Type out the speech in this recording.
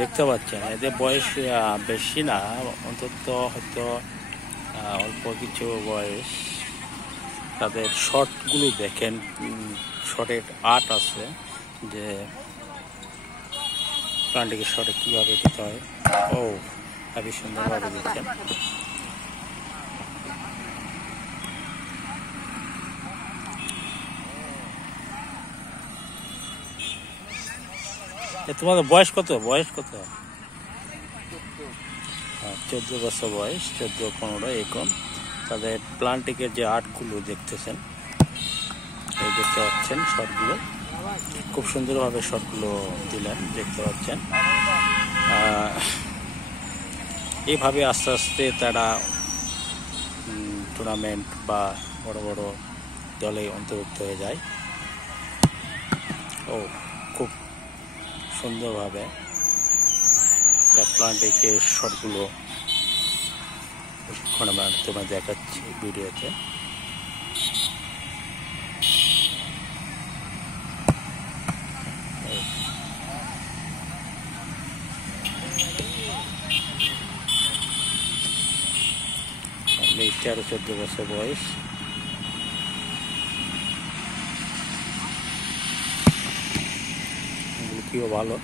দেখতে পাচ্ছেন এদের বয়স বেশি না, অন্তত হয়তো অল্প কিছু বয়স। তাদের শর্টগুলো দেখেন, শর্টের আর্ট আছে যে প্লান্টটিকে শর্টে কীভাবে দিতে হয়। ও খুবই সুন্দরভাবে দিচ্ছেন। তোমাদের বয়স কত? 14 বছর বয়স, 14-15 এরকম। তাদের প্লান্টিকের যে আর্টগুলো দেখতেছেন, এই দেখতে পাচ্ছেন শর্টগুলো খুব সুন্দরভাবে শর্টগুলো দিলেন, দেখতে পাচ্ছেন। এইভাবে আস্তে আস্তে তারা টুর্নামেন্ট বা বড় বড় দলে অন্তর্ভুক্ত হয়ে যায়। ও খুব সুন্দরভাবে তার প্লান্টিকের শটগুলো প্রশিক্ষণের মাধ্যমে দেখাচ্ছি ভিডিওতে। এই 13-14 বছর বয়স। এগুলো ভালো।